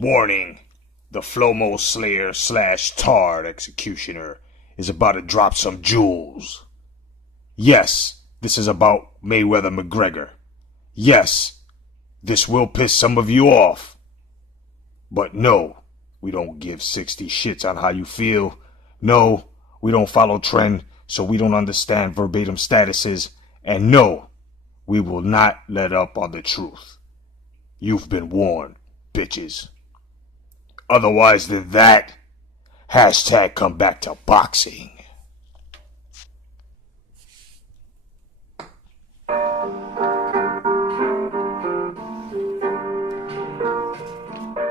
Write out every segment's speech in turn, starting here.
Warning, the Flomo Slayer / Tard Executioner is about to drop some jewels. Yes, this is about Mayweather McGregor. Yes, this will piss some of you off. But no, we don't give 60 shits on how you feel. No, we don't follow trend, so we don't understand verbatim statuses. And no, we will not let up on the truth. You've been warned, bitches. Otherwise than that, hashtag come back to boxing.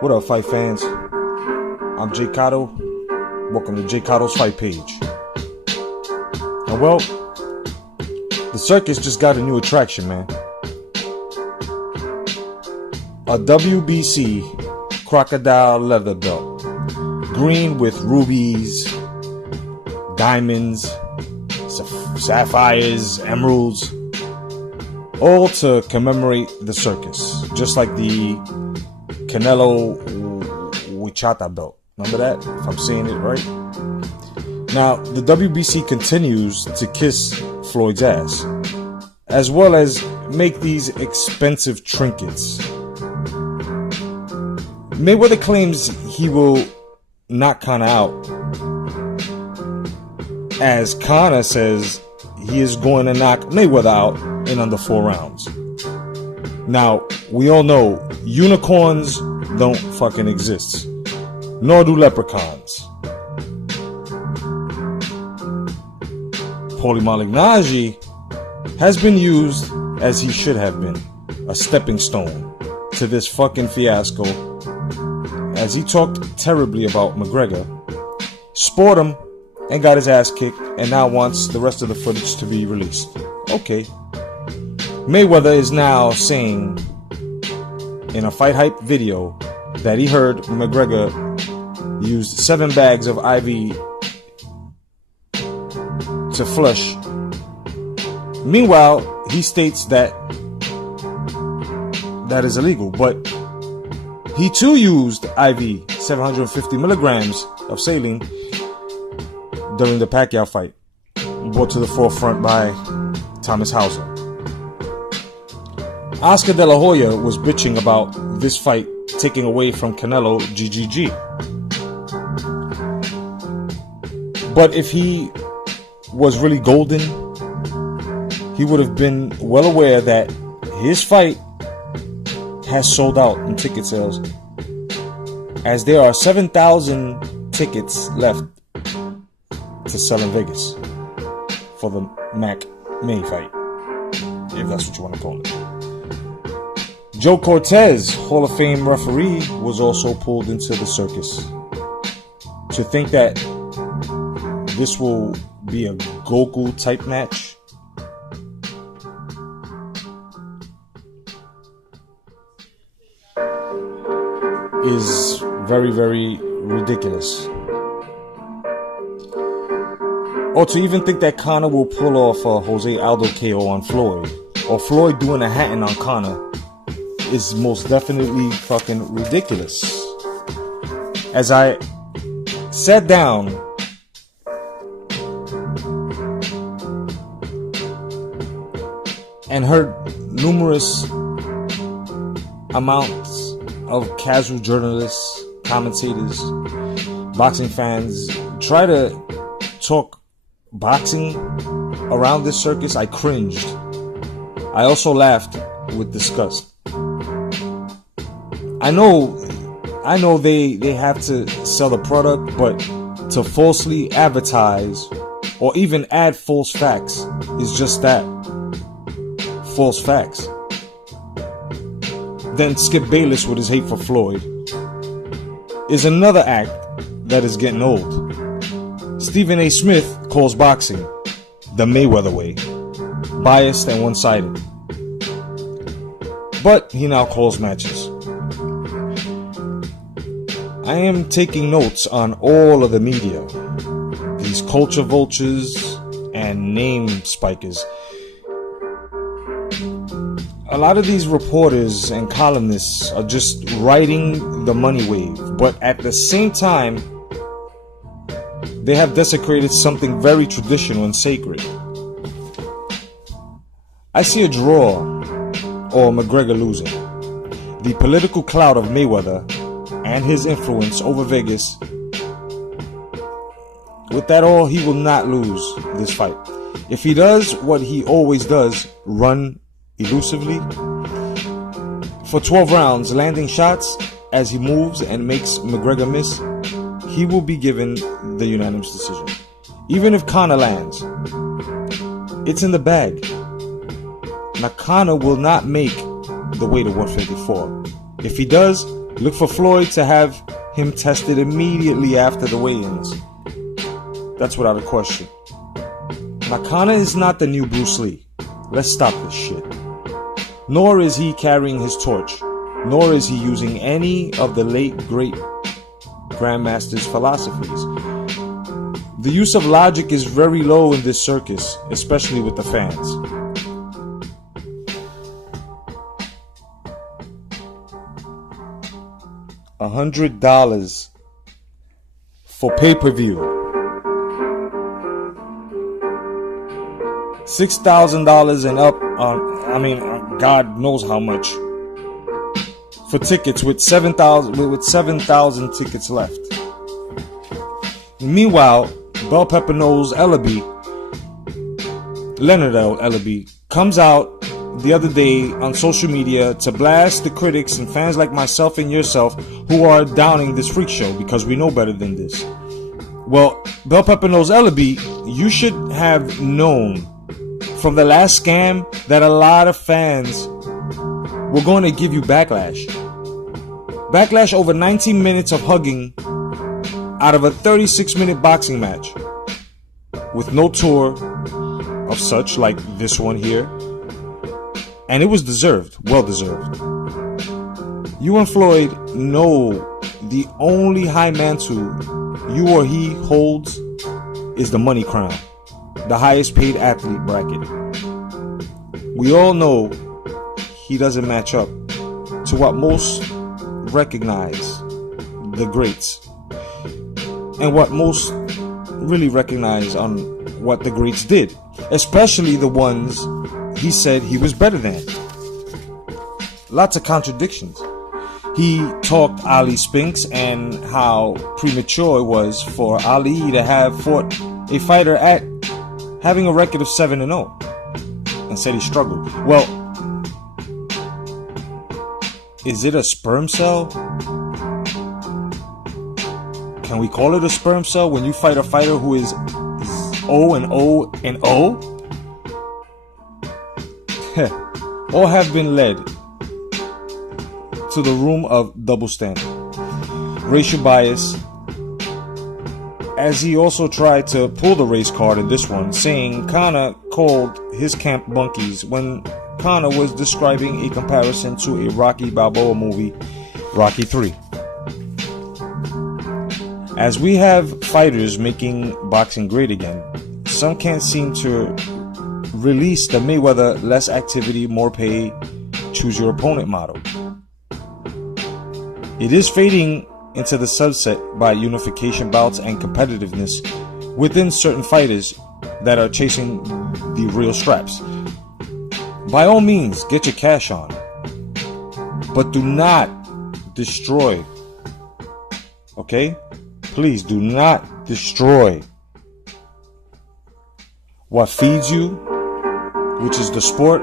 What up, fight fans? I'm J.Cotto. Welcome to J.Cotto's Fight Page. And well, the circus just got a new attraction, man. A WBC crocodile leather belt. Green with rubies, diamonds, sapphires, emeralds. All to commemorate the circus. Just like the Canelo Wichita belt. Remember that? If I'm saying it right. Now, the WBC continues to kiss Floyd's ass, as well as make these expensive trinkets. Mayweather claims he will knock Conor out, as Conor says he is going to knock Mayweather out in under 4 rounds. Now, we all know unicorns don't fucking exist, nor do leprechauns. Paulie Malignaggi has been used as he should have been, a stepping stone to this fucking fiasco, as he talked terribly about McGregor, spoiled him, and got his ass kicked, and now wants the rest of the footage to be released. Okay. Mayweather is now saying in a Fight Hype video that he heard McGregor used 7 bags of IV to flush. Meanwhile, he states that that is illegal, but he too used IV 750 milligrams of saline during the Pacquiao fight, brought to the forefront by Thomas Hauser. Oscar De La Hoya was bitching about this fight taking away from Canelo GGG. But if he was really golden, he would have been well aware that his fight has sold out in ticket sales, as there are 7,000 tickets left to sell in Vegas for the Mac-May fight, if that's what you want to call it. Joe Cortez, Hall of Fame referee, was also pulled into the circus. To think that this will be a Goku type match is very, very ridiculous. Or to even think that Conor will pull off a Jose Aldo KO on Floyd, or Floyd doing a Hatton on Conor, is most definitely fucking ridiculous. As I sat down and heard numerous amounts of casual journalists, commentators, boxing fans try to talk boxing around this circus, I cringed. I also laughed with disgust. I know they have to sell the product, but to falsely advertise or even add false facts is just that. False facts. Then Skip Bayless with his hate for Floyd is another act that is getting old. Stephen A. Smith calls boxing the Mayweather way, biased and one-sided. But he now calls matches. I am taking notes on all of the media, these culture vultures and name spikers. lot of these reporters and columnists are just riding the money wave, but at the same time, they have desecrated something very traditional and sacred. I see a draw or McGregor losing. The political clout of Mayweather and his influence over Vegas, with that all, he will not lose this fight. If he does what he always does, run elusively for 12 rounds, landing shots as he moves and makes McGregor miss, he will be given the unanimous decision. Even if Conor lands, it's in the bag. Now, Conor will not make the weight of 154. If he does, look for Floyd to have him tested immediately after the weigh-ins. That's without a question. Now, Conor is not the new Bruce Lee. Let's stop this shit. Nor is he carrying his torch. Nor is he using any of the late, great Grandmaster's philosophies. The use of logic is very low in this circus, especially with the fans. $100 for pay-per-view. $6,000 and up on, God knows how much for tickets with 7,000 tickets left. Meanwhile, Bell Pepper Nose Leonard Ellaby comes out the other day on social media to blast the critics and fans like myself and yourself who are downing this freak show because we know better than this. Well, Bell Pepper Nose Ellaby, you should have known from the last scam that a lot of fans were going to give you backlash. Backlash over 19 minutes of hugging out of a 36-minute boxing match with no tour of such like this one here. And it was deserved, well deserved. You and Floyd know the only high mantle you or he holds is the money crown, the highest paid athlete bracket. We all know he doesn't match up to what most recognize the greats, and what most really recognize on what the greats did, especially the ones he said he was better than. Lots of contradictions. He talked Ali Spinks and how premature it was for Ali to have fought a fighter at having a record of 7-0, and said he struggled. Well, is it a sperm cell? Can we call it a sperm cell when you fight a fighter who is 0-0-0? All have been led to the room of double standard, racial bias, as he also tried to pull the race card in this one, saying Conor called his camp bunkies when Conor was describing a comparison to a Rocky Balboa movie, Rocky 3. As we have fighters making boxing great again, some can't seem to release the Mayweather less activity, more pay, choose your opponent model. It is fading into the sunset by unification bouts and competitiveness within certain fighters that are chasing the real straps. By all means, get your cash on, but do not destroy. Okay? Please do not destroy what feeds you, which is the sport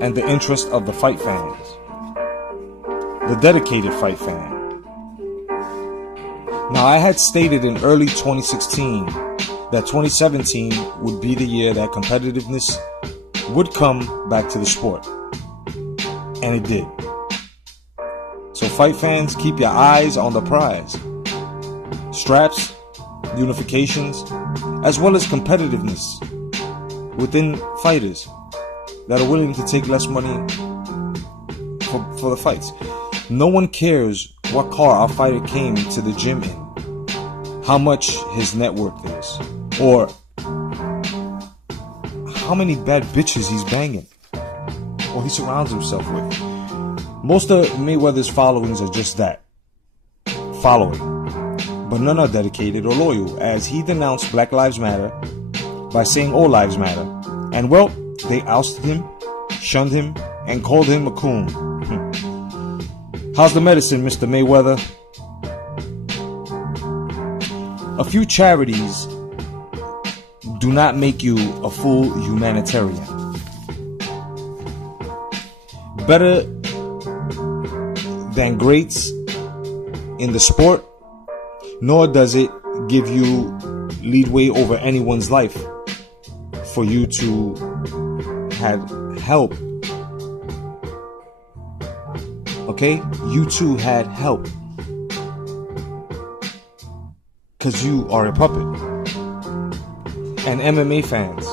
and the interest of the fight fans, the dedicated fight fan. Now, I had stated in early 2016 that 2017 would be the year that competitiveness would come back to the sport, and it did. So fight fans, keep your eyes on the prize. Straps, unifications, as well as competitiveness within fighters that are willing to take less money for the fights. No one cares what car our fighter came to the gym in, how much his net worth is, or how many bad bitches he's banging, or he surrounds himself with. Most of Mayweather's followings are just that, following. But none are dedicated or loyal, as he denounced Black Lives Matter by saying all lives matter. And well, they ousted him, shunned him, and called him a coon. How's the medicine, Mr. Mayweather? A few charities do not make you a full humanitarian. Better than greats in the sport, nor does it give you leadway over anyone's life for you to have help. Okay? You too had help. Because you are a puppet. And MMA fans,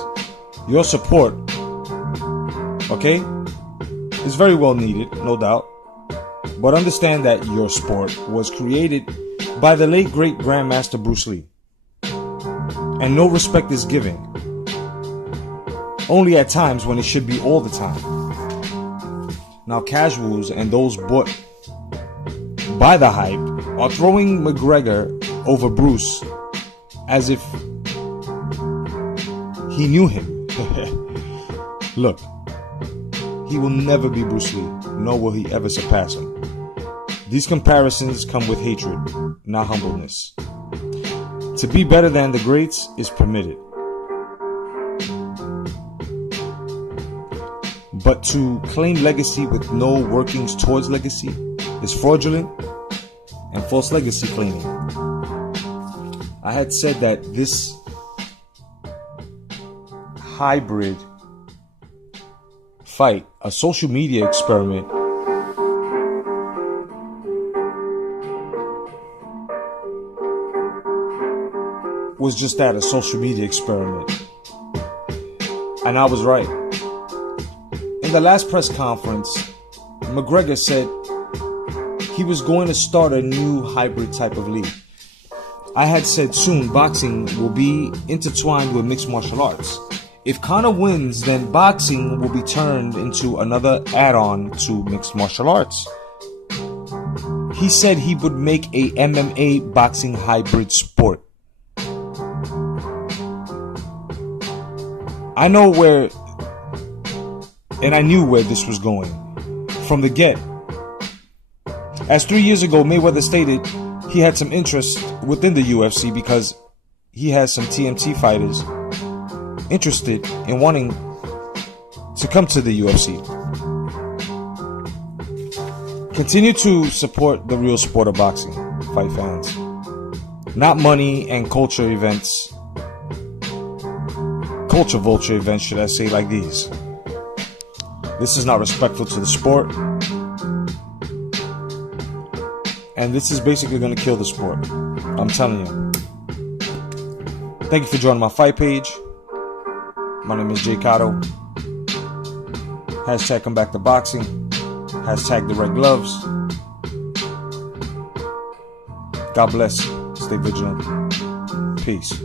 your support, okay, is very well needed, no doubt. But understand that your sport was created by the late great Grandmaster Bruce Lee. And no respect is given. Only at times when it should be all the time. Now casuals and those bought by the hype are throwing McGregor over Bruce as if he knew him. Look, he will never be Bruce Lee, nor will he ever surpass him. These comparisons come with hatred, not humbleness. To be better than the greats is permitted. But to claim legacy with no workings towards legacy is fraudulent and false legacy claiming. I had said that this hybrid fight, a social media experiment, was just that, a social media experiment. And I was right. In the last press conference, McGregor said he was going to start a new hybrid type of league. I had said soon boxing will be intertwined with mixed martial arts. If Conor wins, then boxing will be turned into another add-on to mixed martial arts. He said he would make a MMA boxing hybrid sport. I know where, and I knew where this was going from the get. As 3 years ago, Mayweather stated he had some interest within the UFC because he has some TMT fighters interested in wanting to come to the UFC. Continue to support the real sport of boxing, fight fans. Not money and culture events. Culture vulture events, should I say, like these. This is not respectful to the sport. And this is basically going to kill the sport. I'm telling you. Thank you for joining my fight page. My name is J.Cotto. Hashtag come back to boxing. Hashtag the red gloves. God bless. Stay vigilant. Peace.